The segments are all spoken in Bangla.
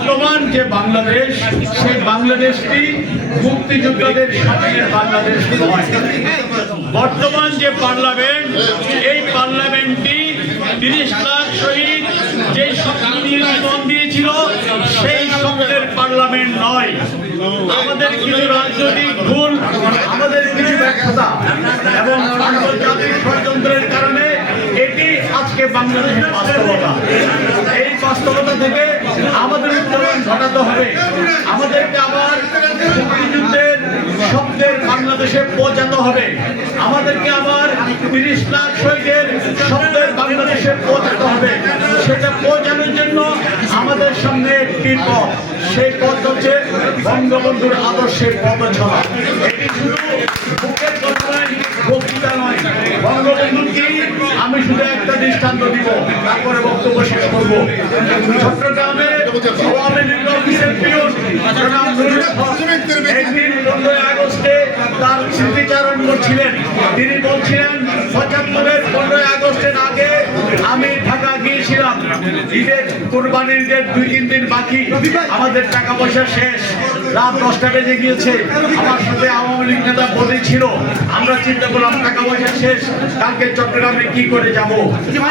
বর্তমান যে বাংলাদেশ, সেই বাংলাদেশটি মুক্তিযোদ্ধাদের স্বপ্নের বাংলাদেশ নয়। বর্তমান যে পার্লামেন্ট, এই পার্লামেন্টটি ৩০ লাখ শহীদ যে স্বপ্ন নিয়ে জীবন দিয়েছিল, সেই স্বপ্নের পার্লামেন্ট নয়। আমাদের কিছু রাজনৈতিক ভুল, আমাদের কিছু ব্যর্থতা এবং আন্তর্জাতিক ষড়যন্ত্রের কারণে এটি আজকে বাংলাদেশের বাস্তবতা। এই বাস্তবতা থেকে আমাদের উত্তরণ ঘটাতে হবে। আমাদেরকে আবার মুক্তিযুদ্ধের শব্দের বাংলাদেশে পৌঁছাতে হবে। আমাদেরকে আবার ৩০ লাখ শহীদের শব্দের বাংলাদেশে পৌঁছাতে হবে। সেটা পৌঁছানোর জন্য আমাদের সামনে একটি পথ, সেই পথ হচ্ছে বঙ্গবন্ধুর আদর্শের পথ চলা। এটি শুধু মুখের কথা নয়, বক্তৃতা নয়। বঙ্গবন্ধু কি, আমি শুধু একটা দৃষ্টান্ত দিব, তারপরে বক্তব্য শেষ করবো। চট্টগ্রামে আওয়ামী লীগ অফিসের পিয়ন একদিন 15 আগস্টে তার স্মৃতিচারণ করছিলেন। তিনি বলছিলেন, 75-এর 15 আগস্টের আগে আমি ঢাকা গিয়েছিলাম, ঈদের কোরবানির ঈদের 2-3 দিন বাকি, আমাদের টাকা পয়সা শেষ, রাত 10টা বেজে গিয়েছে। আমার সাথে আওয়ামী লীগ নেতা বডি ছিল। আমরা চিন্তা করলাম টাকা পয়সা শেষ, কালকে চট্টগ্রামে কি করে যাব।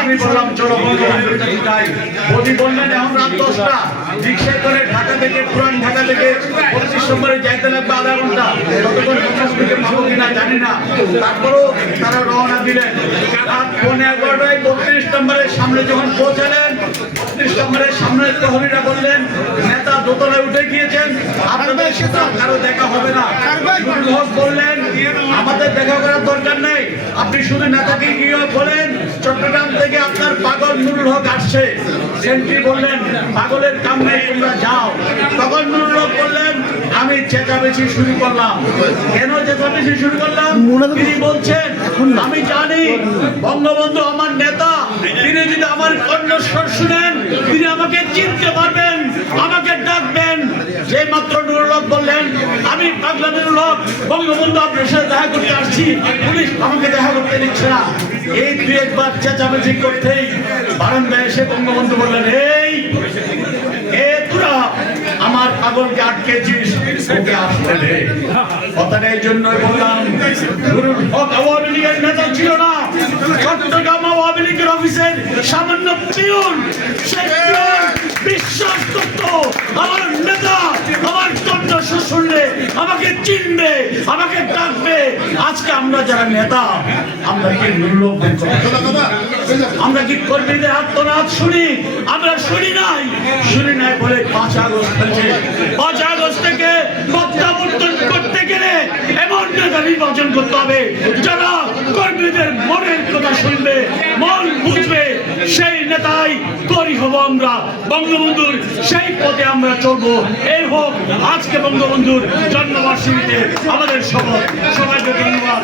আমি বললাম চলো বঙ্গবন্ধুর কাছে যাই। বডি বললেন এখন রাত 10টা, রিক্সায় করে ঢাকা থেকে, পুরান ঢাকা থেকে 25 নম্বরে যাইতে লাগবে আধা ঘন্টা। ততক্ষণ 50 মিনিটে পাবো কিনা জানি না। তারপরও তারা রওনা দিলেন। রাত 11:15টায় 32 নম্বরের সামনে যখন পৌঁছালেন, 32 নম্বরের সামনে প্রহরীরা বললেন, নেতা দোতলায় উঠে গিয়েছেন, আপনাদের সাথে কারো দেখা হবে না। নুরুল হক বললেন, আমাদের দেখা করার দরকার নেই, আপনি শুধু নেতাকে গিয়ে বলেন চট্টগ্রাম থেকে আপনার পাগল নুরুল হক আসছে। সেন্ট্রি বললেন, পাগলের কাম নেই, তোমরা যাও। তখন নুরুল হক বললেন, আমি চেঁচামেচি শুরু করলাম। কেন চেঁচামেচি শুরু করলাম? তিনি বলছেন, আমি জানি বঙ্গবন্ধু আমার নেতা, তিনি যদি আমার কণ্ঠস্বর শুনেন, তিনি আমাকে চিনতে পারবেন, আমাকে ডাকবেন। যে মাত্র নুরুল হক বললেন, আমি পাগলা নুরুল হক, বঙ্গবন্ধু আপনার সাথে দেখা করতে আসছি, পুলিশ আমাকে দেখা করতে দিচ্ছে না। এই 2-1 চেঁচামেচি করতেই বারান্দায় এসে বঙ্গবন্ধু বললেন, এই তোরা আমার পাগলকে আটকেছিস, ওকে আসতে দে। কথাটা এই জন্যই বললাম, নুরুল হক আওয়ামী লীগের নেতা ছিল না, চট্টগ্রাম আওয়ামী লীগের অফিসের সামান্য পিয়ন। সে পিয়ন বিশ্বাস করত আমার নেতা আমার কণ্ঠস্বর শুনলে আমাকে চিনবে, আমাকে ডাকবে। আজকে আমরা যারা নেতা, আমরা কি নুরুল হক, আমরা কি কর্মীদের আত্মনাদ শুনি? আমরা শুনি নাই বলে 5 আগস্ট হয়েছে। 5 আগস্ট থেকে প্রত্যাবর্তন করতে গেলে এমন নেতা নির্বাচন করতে হবে যারা কর্মীদের মনের কথা শুনবে, মন বুঝবে। সেই নেতাই তৈরি হব আমরা, বঙ্গবন্ধুর সেই পথে আমরা চলবো। এই হোক আজকে বঙ্গবন্ধুর জন্মবার্ষিকীতে আমাদের শপথ। সবাইকে ধন্যবাদ।